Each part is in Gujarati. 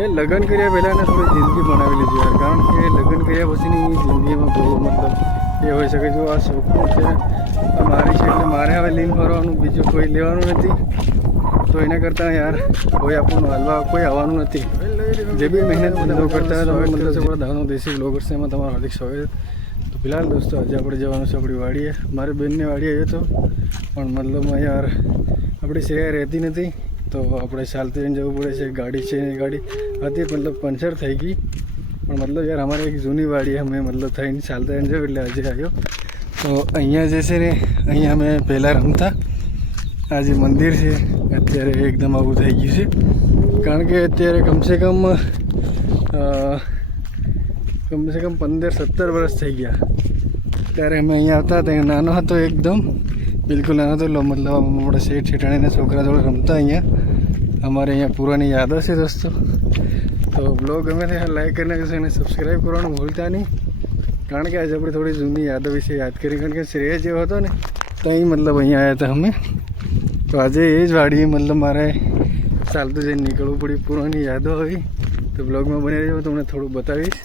એ લગ્ન કર્યા પહેલાં ને થોડી જિંદગી બનાવી લીધી યાર. કારણ કે લગ્ન કર્યા પછીની જિંદગીમાં બહુ મતલબ એ હોઈ શકે જો આ શોખનું છે. આ મારી છે એટલે મારે હવે લીન ફરવાનું બીજું કોઈ લેવાનું નથી. તો એના કરતાં યાર કોઈ આપણું હાલવા, કોઈ આવવાનું નથી. જે બી મહેનત બધા કરતા તમે મતલબ આપણા દાવાનો દેશી બ્લોગર્સ છે, એમાં તમારું હાર્દિક સ્વાગત. તો ફિલહાલ દોસ્તો, આજે આપણે જવાનું છે આપણી વાડીએ. મારી બેનને વાડીએ આવ્યો હતો પણ મતલબમાં યાર આપણી શ્રેયા રહેતી નથી. તો આપણે ચાલતી રહીને જવું પડે છે, ગાડી છે, એ ગાડી. હતી મતલબ પંચર થઈ ગઈ. પણ મતલબ યાર અમારે એક જૂની વાડી અમે મતલબ થઈને ચાલતા રહીને જવું એટલે આજે આવ્યો. તો અહીંયા જે છે ને, અહીંયા અમે પહેલાં રમતા. આ જે મંદિર છે, અત્યારે એકદમ આવું થઈ ગયું છે. કારણ કે અત્યારે કમસે કમ કમસે કમ પંદર સત્તર વર્ષ થઈ ગયા. ત્યારે અમે અહીંયા આવતા હતા નાનો હતો એકદમ. બિલકુલ નાનો તો મતલબ આપણે શેઠ શેઠાણીના છોકરા જોડે રમતા અહીંયા. અમારે અહીંયા પુરાની યાદો છે દોસ્તો. તો બ્લોગ ગમે તે લાઈક કરીને નાખશો અને સબસ્ક્રાઈબ કરવાનું ભૂલતા નહીં. કારણ કે આજે આપણે થોડી જૂની યાદો વિશે યાદ કરી. કારણ કે શ્રેય જેવો હતો ને, ત્યાં મતલબ અહીંયા આવ્યા હતા અમે. તો આજે એ જ વાડી મતલબ મારે ચાલતું જઈને નીકળવું પડ્યું. પુરાની યાદો આવી. તો બ્લોગમાં બની રહ્યો તમને થોડું બતાવીશ.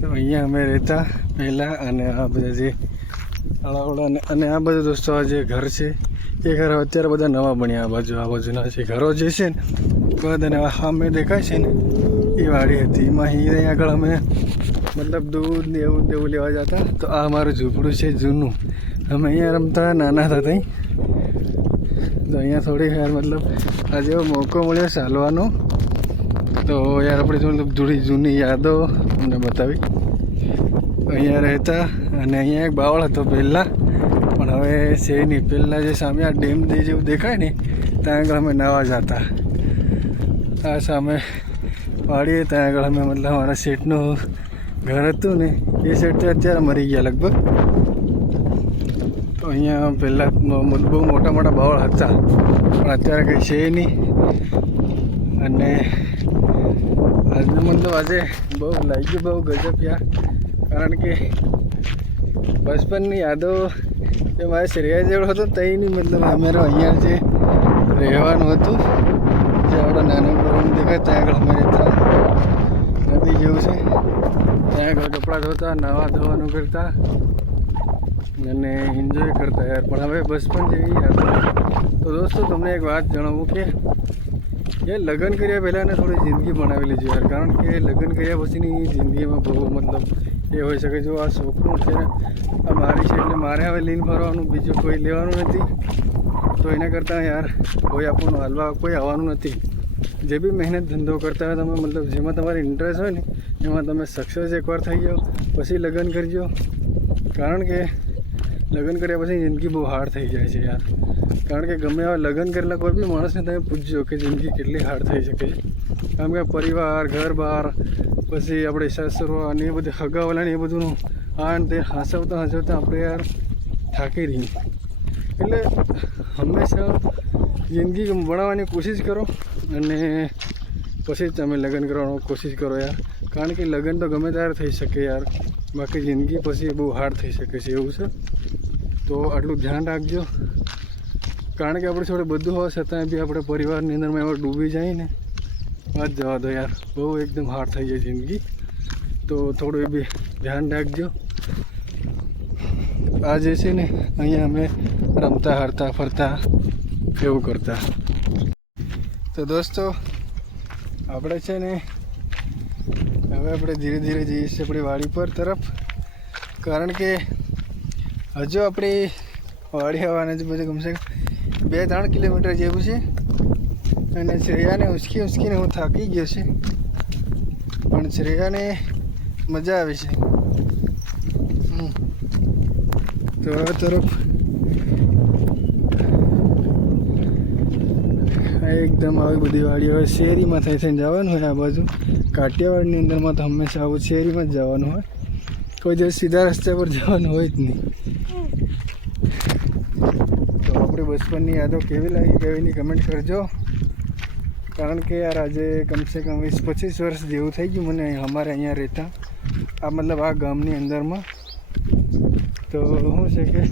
તો અહીંયા અમે રહેતા પહેલાં અને આ બધા જે આળાવડા અને આ બધા દોસ્તો આ જે ઘર છે, એ ઘર અત્યારે બધા નવા બન્યા. આ બાજુ આ બાજુના જે ઘરો જે છે ને બધાને સામે દેખાય છે ને, એ વાડી હતી. એમાં અહીં આગળ અમે મતલબ દૂધ ને એવું દેવું લેવા જતા. તો આ અમારું ઝૂંપડું છે જૂનું. અમે અહીંયા રમતા નાના હતા ત્યાં તો અહીંયા થોડી યાર મતલબ આજે એવો મોકો મળ્યો ચાલવાનો. તો યાર આપણે મતલબ થોડી જૂની યાદો અમને બતાવી. અહીંયા રહેતા અને અહીંયા એક બાવળ હતો પહેલાં. પણ હવે છે નહીં પહેલાં જે સામે આ ડેમ દે જેવું દેખાય ને, ત્યાં આગળ અમે નાવા જતા. આ સામે વાડીએ, ત્યાં આગળ અમે મતલબ અમારા શેઠનું ઘર હતું ને, એ શેઠ અત્યારે મરી ગયા લગભગ. તો અહીંયા પહેલાં બહુ મોટા મોટા બાવળ હતા. પણ અત્યારે કંઈ છે નહીં. અને આજનો મતલબ આજે બહુ લાગ્યું બહુ ગજબ યાર. કારણ કે બચપનની યાદો જે મારે શ્રેયા જેવડો હતો તઈની મતલબ અમારો અહીંયા જે રહેવાનું હતું, જે આપણો નાનો પ્રોગ્રામ દેખાય, ત્યાં આગળ અમે રહેતા નદી જેવું છે. ત્યાં આગળ કપડાં ધોતા નાવા ધોવાનું કરતા અને એન્જોય કરતા યાર. પણ હવે બચપન જેવી યાદ. તો દોસ્તો, તમને એક વાત જણાવું કે એ લગ્ન કર્યા પહેલાં થોડી જિંદગી બનાવી લીધી યાર. કારણ કે લગ્ન કર્યા પછીની જિંદગીમાં બહુ, મતલબ એ હોઈ શકે જો આ છોકરું છે આ મારી છે એટલે મારે હવે લીન ભરવાનું, બીજું કોઈ લેવાનું નથી. તો એના કરતાં યાર કોઈ આપણું હાલવા કોઈ આવવાનું નથી. જે બી મહેનત ધંધો કરતા હોય, તમે મતલબ જેમાં તમારે ઇન્ટરેસ્ટ હોય ને, એમાં તમે સક્સેસ એકવાર થઈ જાઓ, પછી લગ્ન કરજો. કારણ કે લગ્ન કર્યા પછી જિંદગી બહુ હાર્ડ થઈ જાય છે યાર. કારણ કે ગમે એવા લગ્ન કરેલા કોઈ બી માણસને તમે પૂછજો કે જિંદગી કેટલી હાર્ડ થઈ શકે. છે કારણ કે પરિવાર ઘર બહાર પછી આપણે સાસરો અને એ બધું હગાવાલા ને એ બધુંનું આ તે હાંસવતા હાંસવતા આપણે યાર થાકી રહીએ. એટલે હંમેશા જિંદગી બનાવવાની કોશિશ કરો અને પછી જ તમે લગ્ન કરવાનો કોશિશ કરો યાર. કારણ કે લગ્ન તો ગમે ત્યારે થઈ શકે યાર. બાકી જિંદગી પછી બહુ હાર્ડ થઈ શકે છે, એવું છે? તો આટલું ધ્યાન રાખજો. કારણ કે આપણે છોડે બધું હોવા છતાં બી આપણે પરિવારની અંદરમાં એમાં ડૂબી જાય ને વાત જવા દો યાર. બહુ એકદમ હાર્ડ થઈ જાય જિંદગી. તો થોડું એ બી ધ્યાન રાખજો. આ જે છે ને, અહીંયા અમે રમતા, હરતા, ફરતા, એવું કરતા. તો દોસ્તો, આપણે છે ને હવે આપણે ધીરે ધીરે જઈએ છીએ આપણી વાડી પર તરફ. કારણ કે હજુ આપણી વાડી આવવાના છે બધું કમસે કમ બે ત્રણ કિલોમીટર જેવું છે. અને શ્રેયાને ઉચકી ઉચકીને હું થાકી ગયો છે. પણ શ્રેયાને મજા આવે છે. તો તરફ આ એકદમ આવી બધી વાડી હવે શેરીમાં થઈ થઈને જવાનું હોય આ બાજુ. કાઠિયાવાડની અંદરમાં તો હંમેશા આવું શેરીમાં જ જવાનું હોય. કોઈ દિવસ સીધા રસ્તા પર જવાનું હોય જ નહીં. તો આપણે બચપનની યાદો કેવી લાગી કેવીની કમેન્ટ કરજો. કારણ કે યાર આજે કમસે કમ વીસ પચીસ વર્ષ જેવું થઈ ગયું મને અમારે અહીંયા રહેતા. આ મતલબ આ ગામની અંદરમાં. તો શું છે કે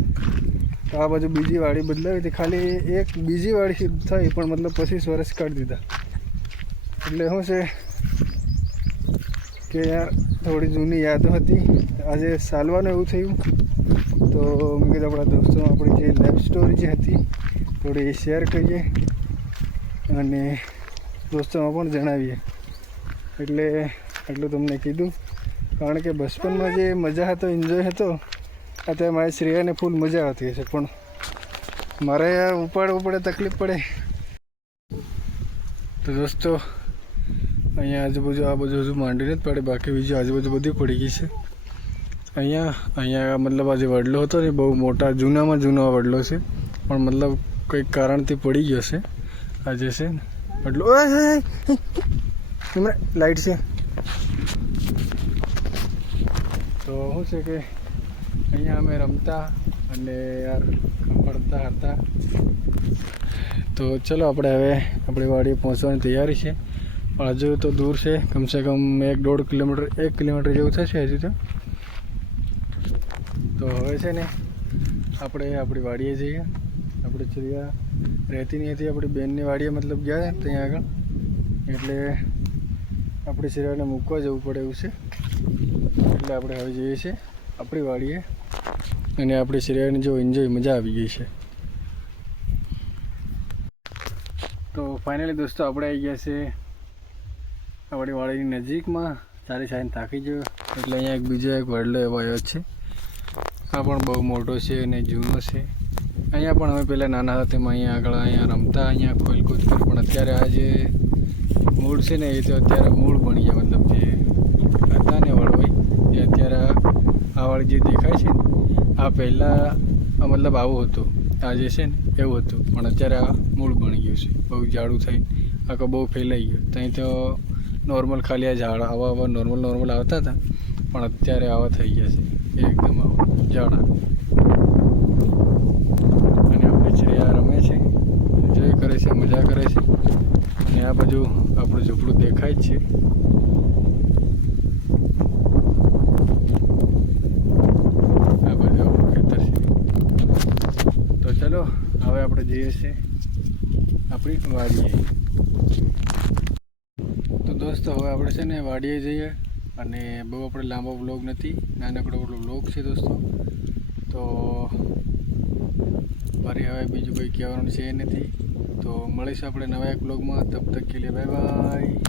તો આ બાજુ બીજી વાડી બદલાવી હતી. ખાલી એક બીજી વાડી થઈ, પણ મતલબ પચીસ વર્ષ કાઢી દીધા. એટલે શું છે કે યાર, થોડી જૂની યાદો હતી. આજે સાલવાનું એવું થયું. તો મેં કીધું આપણા દોસ્તો, આપણી જે લાઈફ સ્ટોરી જે હતી, થોડી શેર કરીએ. અને દોસ્તોમાં પણ જણાવીએ. એટલે એટલું તમને કીધું. કારણ કે બચપનમાં જે મજા હતો એન્જોય હતો અત્યારે મારી શ્રેયાને ફૂલ મજા આવતી હશે, પણ મારે ઉપાડવું પડે, તકલીફ પડે. તો દોસ્તો, અહીંયા આજુબાજુ આ બધું હજુ માંડી નથી પડે, બાકી બીજું આજુબાજુ બધી પડી ગઈ છે. અહીંયા અહીંયા મતલબ આ જે વડલો હતો ને, બહુ મોટા, જૂનામાં જૂનો આ વડલો છે. પણ મતલબ કંઈક કારણથી પડી ગયો છે. આ જે છે ને, વડલો. લાઈટ છે. તો શું છે કે અહીંયા અમે રમતા અને યાર પડતા હતા. તો ચલો આપણે હવે આપણી વાડીએ પહોંચવાની તૈયારી છે. પણ હજુ તો દૂર છે. કમસે કમ એક દોઢ કિલોમીટર, એક કિલોમીટર જેવું થશે હજુ તો. તો હવે છે ને આપણે આપણી વાડીએ જઈએ. આપણે ચિડિયા રહેતી નહીં હતી. આપણી બેનની વાડીએ મતલબ ગયા ને ત્યાં આગળ. એટલે આપણે ચિડિયાને મૂકવા જવું પડે એવું છે. એટલે આપણે હવે જઈએ છીએ. આપણી વાડીએ. અને આપણી ચિડિયાને જો એન્જોય મજા આવી ગઈ છે. તો ફાઇનલી દોસ્તો આપણે આવી ગયા છે આપણી વાડીની નજીકમાં. સારી સારી થાકી ગયો એટલે અહીંયા એક બીજો એક વડલો એવો આવ્યો છે. આ પણ બહુ મોટો છે અને જૂનો છે. અહીંયા પણ અમે પહેલાં નાના હતા તેમાં અહીંયા આગળ અહીંયા રમતા, અહીંયા ખોલકૂદ પણ અત્યારે આ જે મૂળ છે ને એ તો અત્યારે મૂળ બની ગયા મતલબ જે હતા ને વળવાઈ એ અત્યારે આ જે દેખાય છે આ પહેલાં મતલબ આવું હતું. આ જે છે ને, એવું હતું. પણ અત્યારે આ મૂળ બની ગયું છે. બહુ જાડું થઈને આખો બહુ ફેલાઈ ગયો. ત્યાં તો નોર્મલ ખાલી આ ઝાડ, આવા આવા નોર્મલ નોર્મલ આવતા હતા, પણ અત્યારે આવા થઈ ગયા છે. એકદમ આવા ઝાડા અને આપણે ચિડિયા રમે છે, એન્જોય કરે છે, મજા કરે છે. અને આ બાજુ આપણું ઝૂંપડું દેખાય જ છે આ બાજુ આપણું ખેતર છે તો ચલો હવે આપણે જઈએ છીએ આપણી વાડીએ. તો દોસ્તો, હવે આપણે છે ને વાડીએ જઈએ અને બહુ આપણે લાંબો બ્લોગ નથી, નાનકડો આપણો બ્લોગ છે દોસ્તો. તો મારી હવે બીજું કંઈ કહેવાનું છે નથી. તો મળીશું આપણે નવા એક બ્લોગમાં તબ તક કે લે બાય બાય.